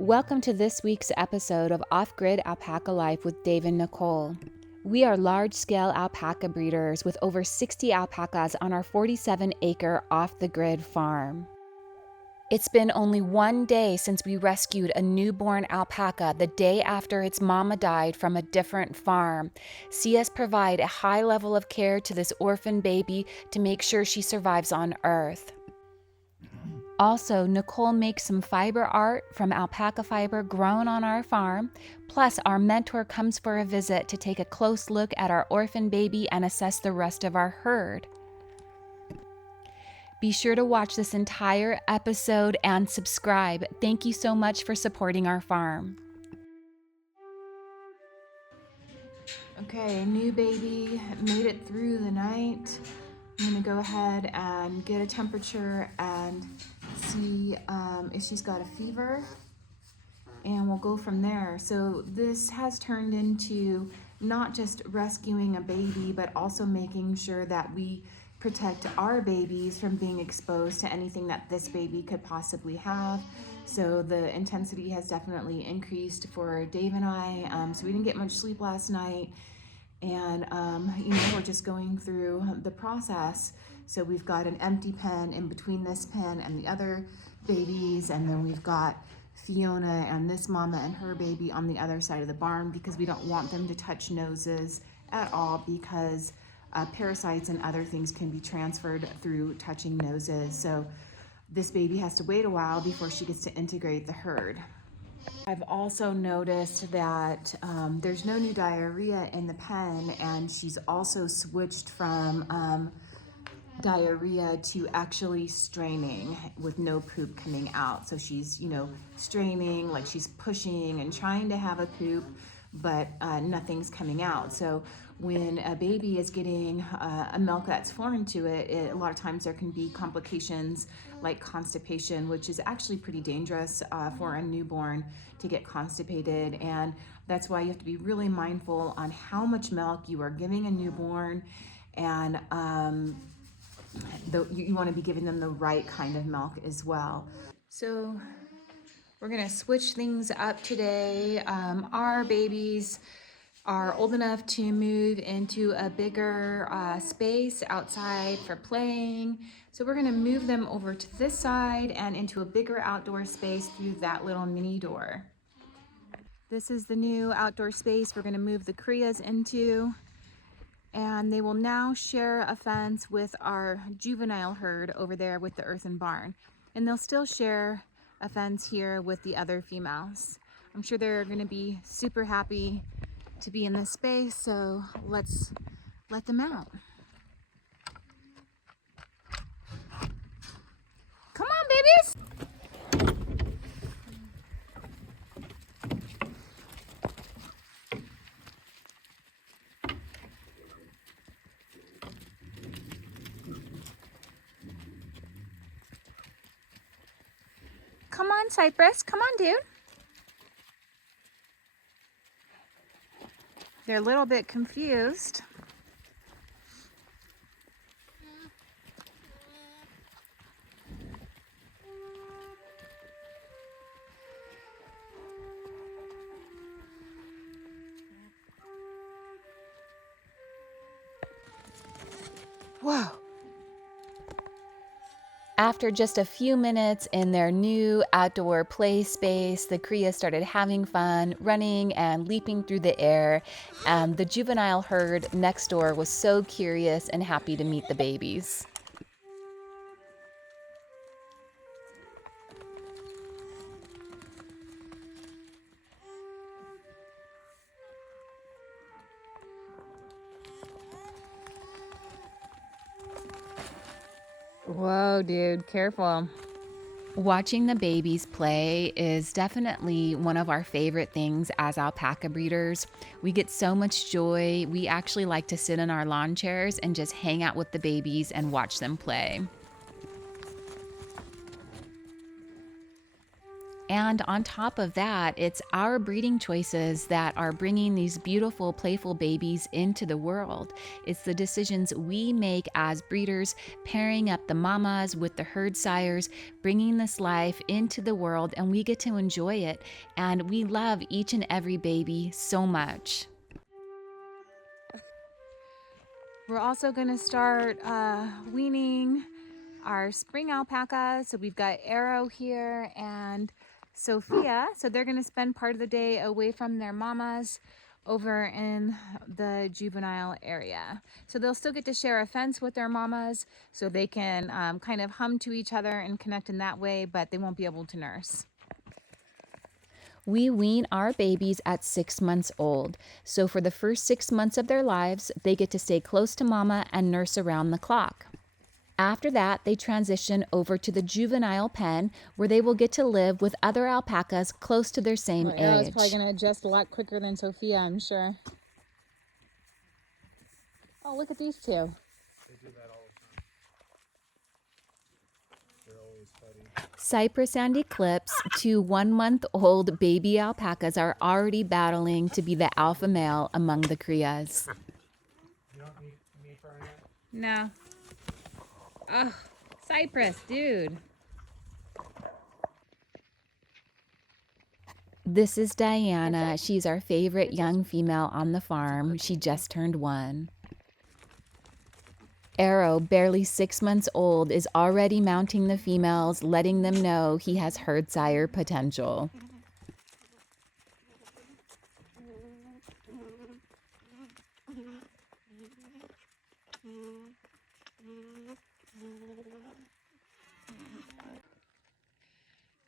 Welcome to this week's episode of Off-Grid Alpaca Life with Dave and Nicole. We are large-scale alpaca breeders with over 60 alpacas on our 47-acre off-the-grid farm. It's been only one day since we rescued a newborn alpaca the day after its mama died from a different farm. See us provide a high level of care to this orphan baby to make sure she survives on Earth. Also, Nicole makes some fiber art from alpaca fiber grown on our farm. Plus, our mentor comes for a visit to take a close look at our orphan baby and assess the rest of our herd. Be sure to watch this entire episode and subscribe. Thank you so much for supporting our farm. Okay, new baby made it through the night. I'm gonna go ahead and get a temperature and see if she's got a fever, and we'll go from there. So this has turned into not just rescuing a baby, but also making sure that we protect our babies from being exposed to anything that this baby could possibly have. So the intensity has definitely increased for Dave and I. So we didn't get much sleep last night, and we're just going through the process. So we've got an empty pen in between this pen and the other babies, and then we've got Fiona and this mama and her baby on the other side of the barn because we don't want them to touch noses at all, because parasites and other things can be transferred through touching noses. So this baby has to wait a while before she gets to integrate the herd. I've also noticed that there's no new diarrhea in the pen, and she's also switched from diarrhea to actually straining with no poop coming out. So she's, straining, like she's pushing and trying to have a poop, but nothing's coming out. So when a baby is getting a milk that's foreign to it, a lot of times there can be complications like constipation, which is actually pretty dangerous for a newborn to get constipated. And that's why you have to be really mindful on how much milk you are giving a newborn, and you want to be giving them the right kind of milk as well. So we're gonna switch things up today. Our babies are old enough to move into a bigger space outside for playing. So we're gonna move them over to this side and into a bigger outdoor space through that little mini door. This is the new outdoor space we're gonna move the crias into, and they will now share a fence with our juvenile herd over there with the earthen barn. And they'll still share a fence here with the other females. I'm sure they're gonna be super happy to be in this space, so let's let them out. Come on, babies! Come on, Cyprus. Come on, dude. They're a little bit confused. Whoa. After just a few minutes in their new outdoor play space, the cria started having fun, running and leaping through the air, and the juvenile herd next door was so curious and happy to meet the babies. Whoa, dude, careful. Watching the babies play is definitely one of our favorite things as alpaca breeders. We get so much joy. We actually like to sit in our lawn chairs and just hang out with the babies and watch them play. And on top of that, it's our breeding choices that are bringing these beautiful, playful babies into the world. It's the decisions we make as breeders, pairing up the mamas with the herd sires, bringing this life into the world, and we get to enjoy it. And we love each and every baby so much. We're also going to start weaning our spring alpacas. So we've got Arrow here and Sophia. So they're going to spend part of the day away from their mamas over in the juvenile area. So they'll still get to share a fence with their mamas so they can kind of hum to each other and connect in that way, but they won't be able to nurse. We wean our babies at 6 months old. So for the first 6 months of their lives, they get to stay close to mama and nurse around the clock. After that, they transition over to the juvenile pen where they will get to live with other alpacas close to their same age. Arrow's probably going to adjust a lot quicker than Sophia, I'm sure. Oh, look at these two. They do that all the time. They're always fighting. Cyprus and Eclipse, 2 1-month-old baby alpacas, are already battling to be the alpha male among the crias. You don't need me for that? No. Oh, Cyprus, dude. This is Diana. She's our favorite young female on the farm. She just turned 1. Arrow, barely 6 months old, is already mounting the females, letting them know he has herd sire potential.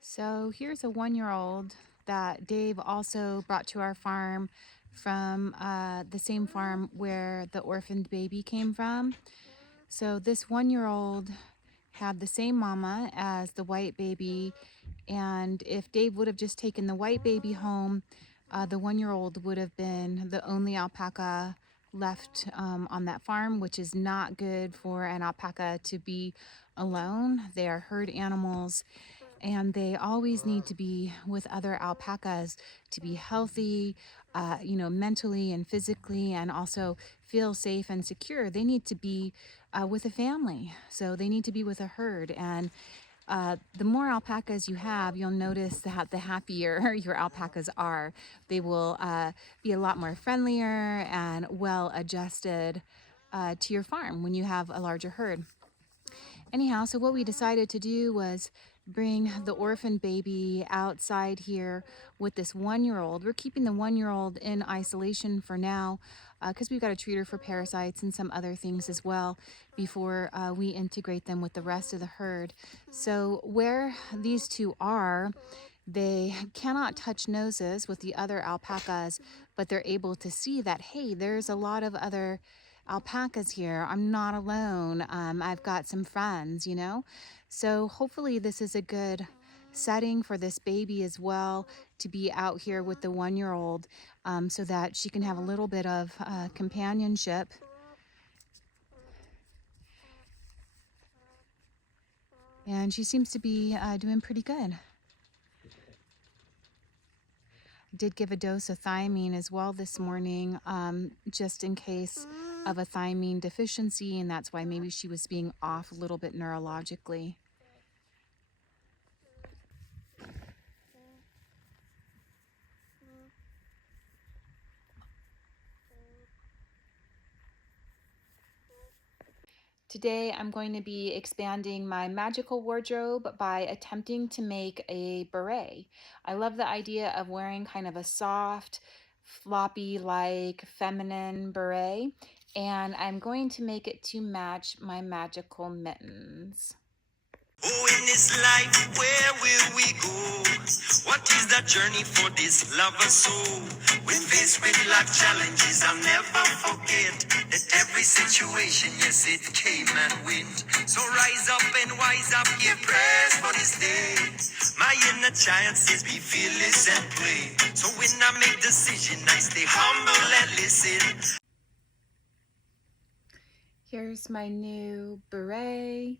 So here's a 1-year-old that Dave also brought to our farm from the same farm where the orphaned baby came from. So this 1-year-old had the same mama as the white baby, and if Dave would have just taken the white baby home, the 1-year-old would have been the only alpaca left on that farm, which is not good for an alpaca to be alone. They are herd animals, and they always need to be with other alpacas to be healthy, mentally and physically, and also feel safe and secure. They need to be with a family, so they need to be with a herd. And the more alpacas you have, you'll notice that the happier your alpacas are. They will be a lot more friendlier and well adjusted to your farm when you have a larger herd. Anyhow, so what we decided to do was bring the orphan baby outside here with this 1-year-old. We're keeping the 1-year-old in isolation for now because we've got to treat her for parasites and some other things as well before we integrate them with the rest of the herd. So where these two are, they cannot touch noses with the other alpacas, but they're able to see that, hey, there's a lot of other alpacas here. I'm not alone. I've got some friends, So hopefully this is a good setting for this baby as well to be out here with the 1-year-old so that she can have a little bit of companionship. And she seems to be doing pretty good. Did give a dose of thiamine as well this morning, just in case of a thiamine deficiency, and that's why maybe she was being off a little bit neurologically. Today I'm going to be expanding my magical wardrobe by attempting to make a beret. I love the idea of wearing kind of a soft, floppy, like feminine beret, and I'm going to make it to match my magical mittens. Oh, in this life, where will we go? What is the journey for this lover's soul? When faced with life challenges, I'll never forget that every situation, yes, it came and went. So rise up and wise up, give praise for this day. My inner child says be fearless and play. So when I make decision, I stay humble and listen. Here's my new beret.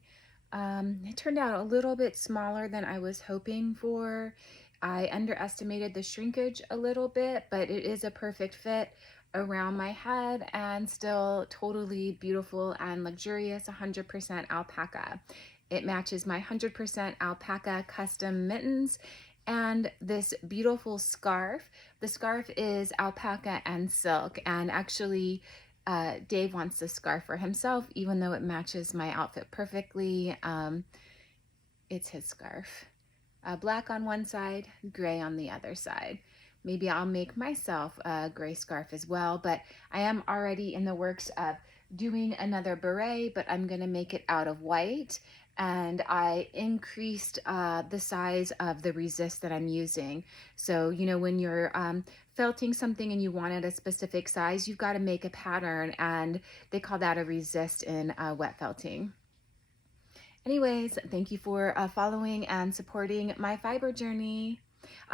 It turned out a little bit smaller than I was hoping for, I underestimated the shrinkage a little bit, but it is a perfect fit around my head and still totally beautiful and luxurious 100% alpaca. It matches my 100% alpaca custom mittens and this beautiful scarf. The scarf is alpaca and silk, and actually Dave wants the scarf for himself, even though it matches my outfit perfectly. It's his scarf. Black on one side, gray on the other side. Maybe I'll make myself a gray scarf as well, but I am already in the works of doing another beret, but I'm gonna make it out of white. And I increased the size of the resist that I'm using. So, you know, when you're felting something and you want it a specific size, you've got to make a pattern, and they call that a resist in wet felting. Anyways, thank you for following and supporting my fiber journey.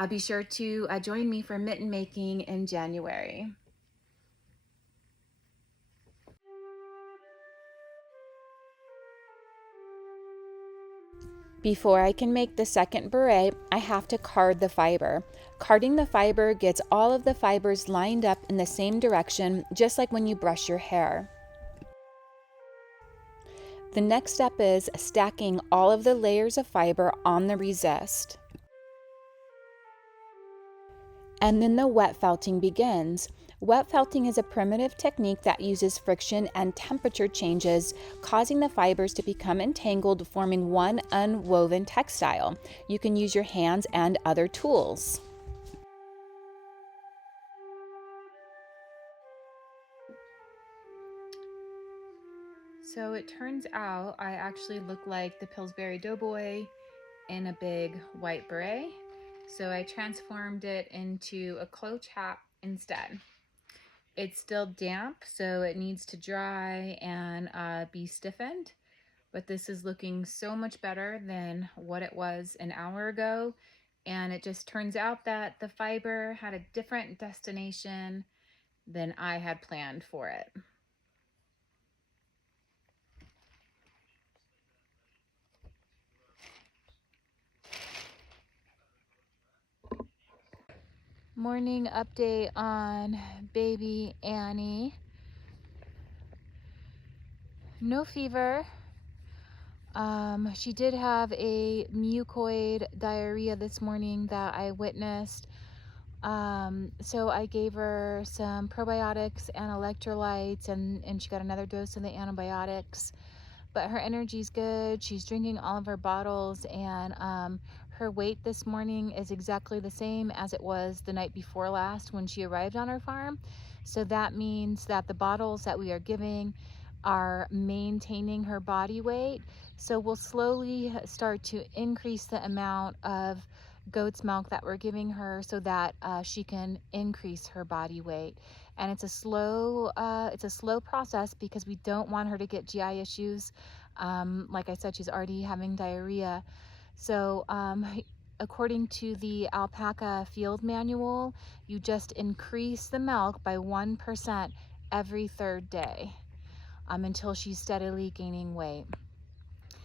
Be sure to join me for mitten making in January. Before I can make the second beret, I have to card the fiber. Carding the fiber gets all of the fibers lined up in the same direction, just like when you brush your hair. The next step is stacking all of the layers of fiber on the resist. And then the wet felting begins. Wet felting is a primitive technique that uses friction and temperature changes, causing the fibers to become entangled, forming one unwoven textile. You can use your hands and other tools. So it turns out I actually look like the Pillsbury doughboy in a big white beret. So I transformed it into a cloche hat instead. It's still damp, so it needs to dry and be stiffened. But this is looking so much better than what it was an hour ago. And it just turns out that the fiber had a different destination than I had planned for it. Morning update on baby Annie. No fever. She did have a mucoid diarrhea this morning that I witnessed. So I gave her some probiotics and electrolytes, and she got another dose of the antibiotics. But her energy's good. She's drinking all of her bottles, and her weight this morning is exactly the same as it was the night before last when she arrived on our farm. So that means that the bottles that we are giving are maintaining her body weight. So we'll slowly start to increase the amount of goat's milk that we're giving her so that she can increase her body weight. And it's a slow process because we don't want her to get GI issues. Like I said, she's already having diarrhea. So according to the alpaca field manual, you just increase the milk by 1% every third day until she's steadily gaining weight.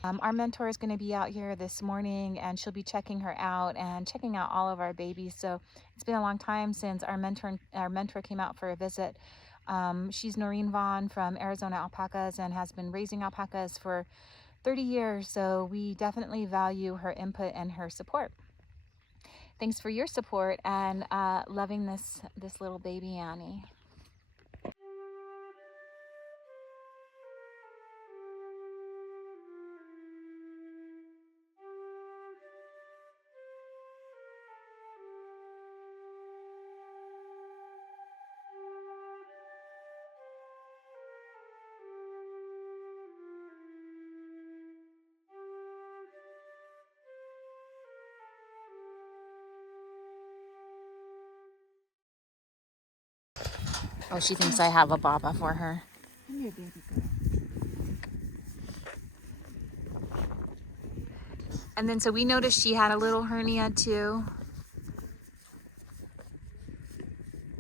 Our mentor is going to be out here this morning, and she'll be checking her out and checking out all of our babies. So it's been a long time since our mentor came out for a visit. She's Noreen Vaughn from Arizona Alpacas and has been raising alpacas for 30 years. So we definitely value her input and her support. Thanks for your support and loving this little baby Annie. Oh, she thinks I have a baba for her. Come here, baby girl. And then so we noticed she had a little hernia too.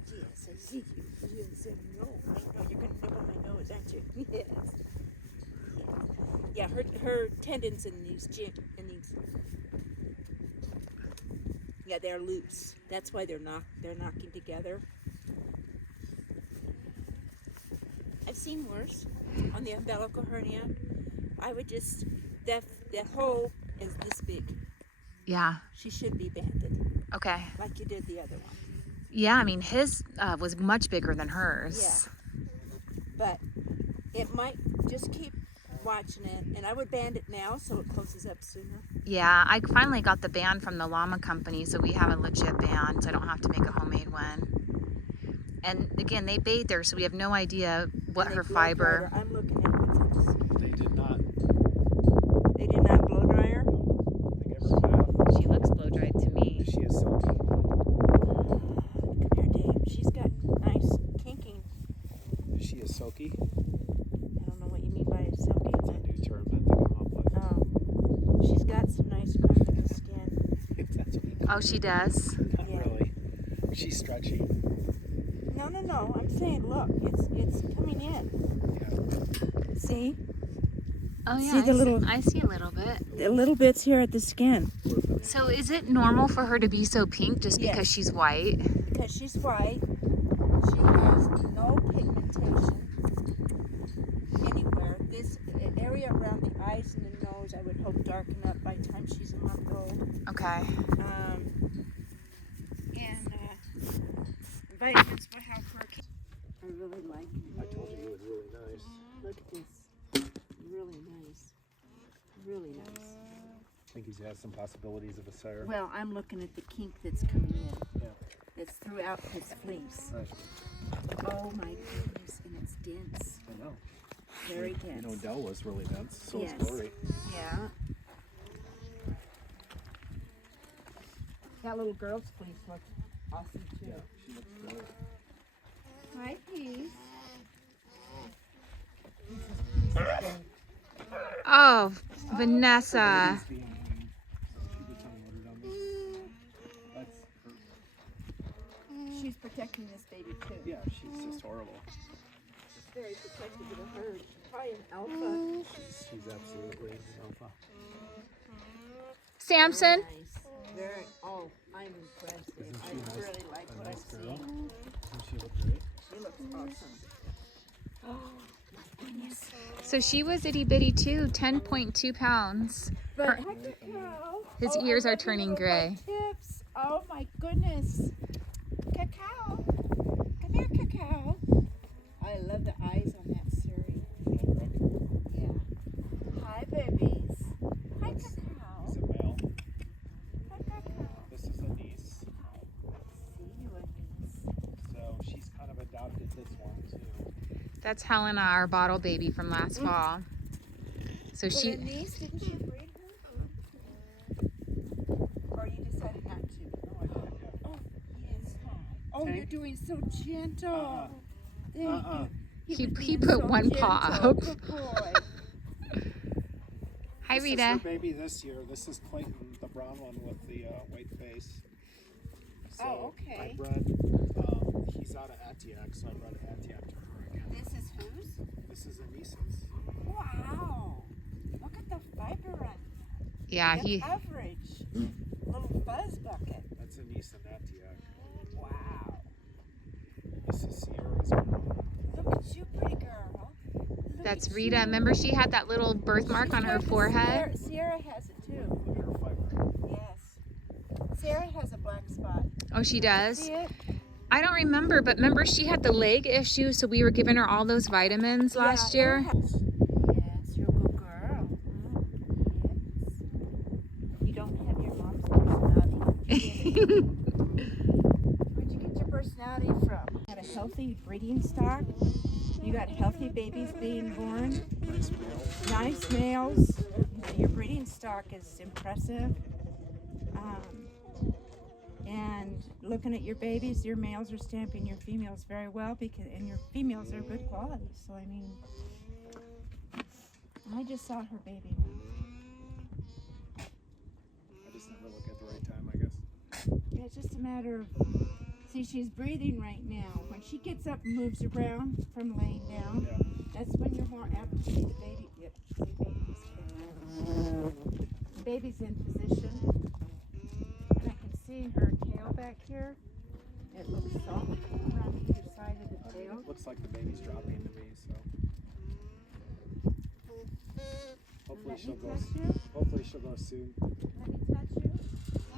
Yes, I see you. Yes, I know. I know you're gonna nibble my nose, aren't you? Yes. Yeah, her tendons in these Yeah, they're loose. That's why they're knocking together. I've seen worse on the umbilical hernia. I would just that hole is this big. Yeah. She should be banded Okay. like you did the other one. Yeah, I mean, his was much bigger than hers. Yeah. But it might just keep watching it, and I would band it now so it closes up sooner. Yeah, I finally got the band from the llama company, so we have a legit band, so I don't have to make a homemade one. And again, they bathe her, so we have no idea what And they her blow fiber. dried her. I'm looking at what's in the skin. They did not. They did not blow dry her. They gave her a bath. She looks blow dried to me. She is silky. Come here, Dave. She's got nice kinking. She is silky. I don't know what you mean by silky. It's a new term that they come up with. Oh, she's got some nice comfortable skin. That's what we Oh, she does? Not Yeah. really. She's stretchy. No. I'm saying, look, it's coming in. Yeah. See? Oh, yeah. See the little- I see a little bit. The little bits here at the skin. So is it normal for her to be so pink just because Yes. she's white? Because she's white, she has no pigmentation anywhere. This area around the eyes and the nose, I would hope darken up by the time she's a month old. Okay. And vitamins will help her. I really like it. I told you it was really nice. Look at this. Really nice. Really nice. I think he has some possibilities of a sire. Well, I'm looking at the kink that's coming in. Yeah. It's throughout his fleece. Nice. Oh my goodness, and it's dense. I know. Very You know, dense. Dell was really dense. So Yes. is Glory. Yeah. That little girl's fleece looks awesome too. Yeah, she looks good. Hi, Peace. Oh, Vanessa. She's being weaned, so she gets unloaded on me. That's her. She's protecting this baby too. Yeah, she's just horrible. She's very protective of the herd. She's probably an alpha. She's absolutely an alpha. Samson? Nice. Very. Oh, I'm impressed. Isn't I she a nice- really like a what nice I'm girl? seeing. Doesn't she look great? She looks awesome. Oh my goodness. So she was itty bitty too, 10.2 pounds. But Her- hi, Cacao. His Oh, ears I are love your turning little gray. white tips. Oh my goodness. Cacao. Come here, Cacao. I love the eyes on that Surrey. Yeah. Hi, babies. Hi, He's Cacao. a male. Hi, Cacao. This is a niece. See you, Anise. So she's kind of adopted this one too. That's Helena, our bottle baby from last fall. So But she, Anise, didn't you breed her? Or you decided not to? No, I did, yeah. Oh, yes. Oh, Tank? you're doing so gentle. Thank Uh-uh. you. He- was he being put so one paw gentle. up. Good boy. hi This is her Rita. baby this year. This is Clayton, the brown one with the white face. So Oh, okay. I bred, he's out of Atiak, so I bred Atiak to her again. This is whose? This is Anise's. Wow. Look at the fiber on Yeah, the he, coverage. Little fuzz bucket. That's Anise and Atiak. Wow. This is Sierra's girl. Look at you, pretty girl. Look that's at Rita. you. Remember she had that little birthmark on her Sierra- forehead? Sierra has it too. Look at her fiber. Yes. Sarah has a black spot. Oh, she does? See it? I don't remember, but remember she had the leg issue, so we were giving her all those vitamins last Yeah, year. Yes, you're a good girl. Yes. You don't have your mom's personality. Where'd you get your personality from? You got a healthy breeding stock. You got healthy babies being born. Nice male. Nice males. Your breeding stock is impressive. And looking at your babies, your males are stamping your females very well and your females are good quality. So I mean, I just saw her baby. I just never look at the right time, I guess. Yeah, it's just a matter of, see, she's breathing right now. When she gets up and moves around from laying down, Yeah. that's when you're more apt to see the baby. Yep, see baby just came out. The baby's in position, and I can see her tail back here? It looks soft around either side of the tail. It looks like the baby's dropping to me, so hopefully she'll go. Hopefully she'll go soon. Let me touch you.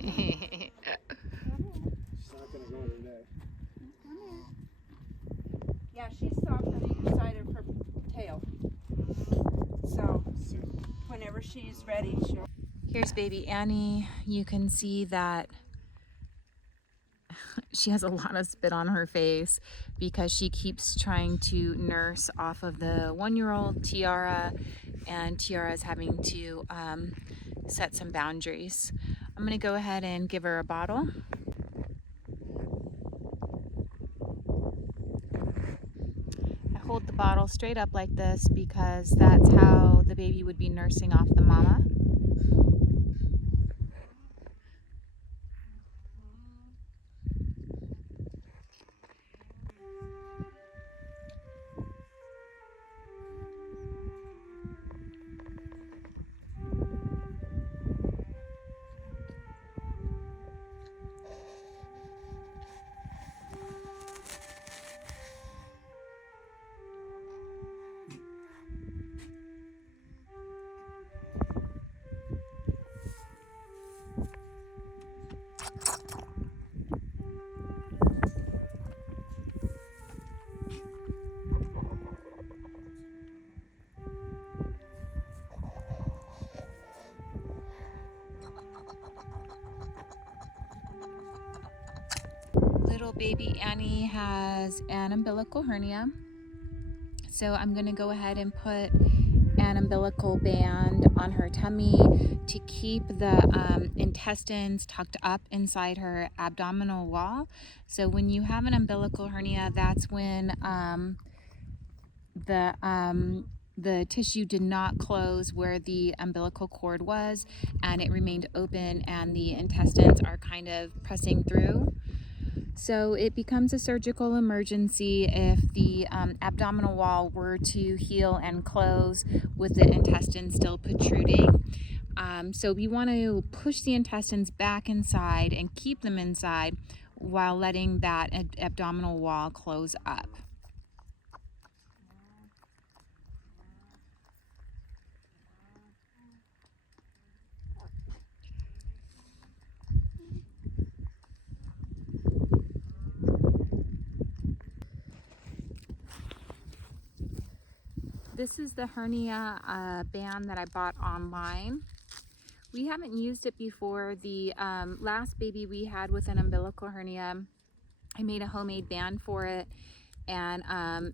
She's not gonna go today. Come here. Yeah, she's soft on either side of her tail. So Soon. whenever she's ready, she'll. Here's baby Annie. You can see that she has a lot of spit on her face because she keeps trying to nurse off of the 1-year-old Tiara, and Tiara is having to set some boundaries. I'm gonna go ahead and give her a bottle. I hold the bottle straight up like this because that's how the baby would be nursing off the mama. Little baby Annie has an umbilical hernia, so I'm going to go ahead and put an umbilical band on her tummy to keep the intestines tucked up inside her abdominal wall. So when you have an umbilical hernia, that's when the tissue did not close where the umbilical cord was, and it remained open, and the intestines are kind of pressing through. So it becomes a surgical emergency if the abdominal wall were to heal and close with the intestines still protruding. So we want to push the intestines back inside and keep them inside while letting that abdominal wall close up. This is the hernia band that I bought online. We haven't used it before. The last baby we had with an umbilical hernia, I made a homemade band for it, and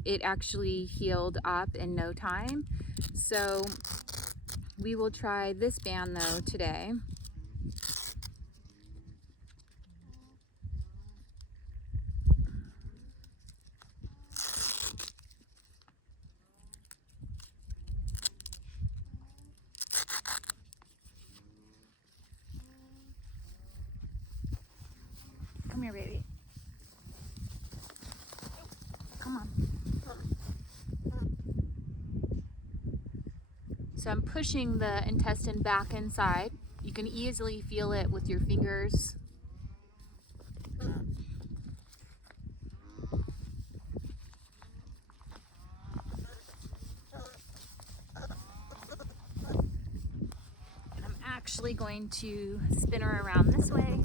it actually healed up in no time. So we will try this band though today. Come here, baby. Come on. So I'm pushing the intestine back inside. You can easily feel it with your fingers. And I'm actually going to spin her around this way.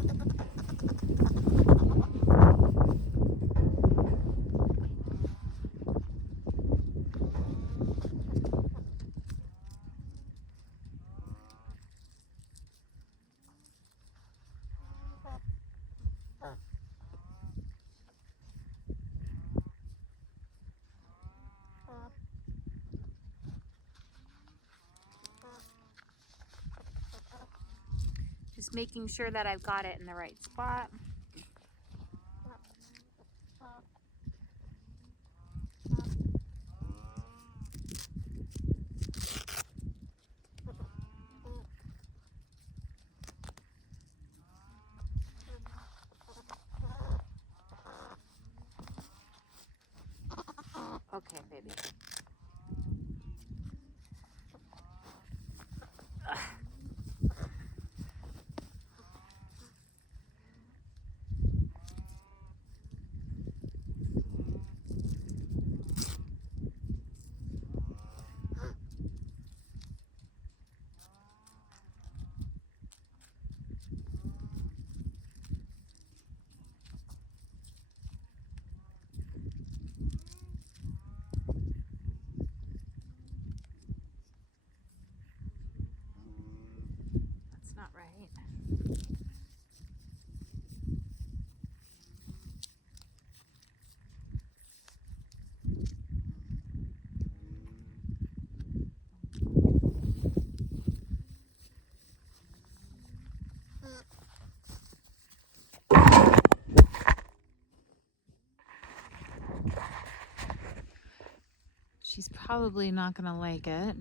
Just making sure that I've got it in the right spot. Okay, baby. She's probably not gonna like it.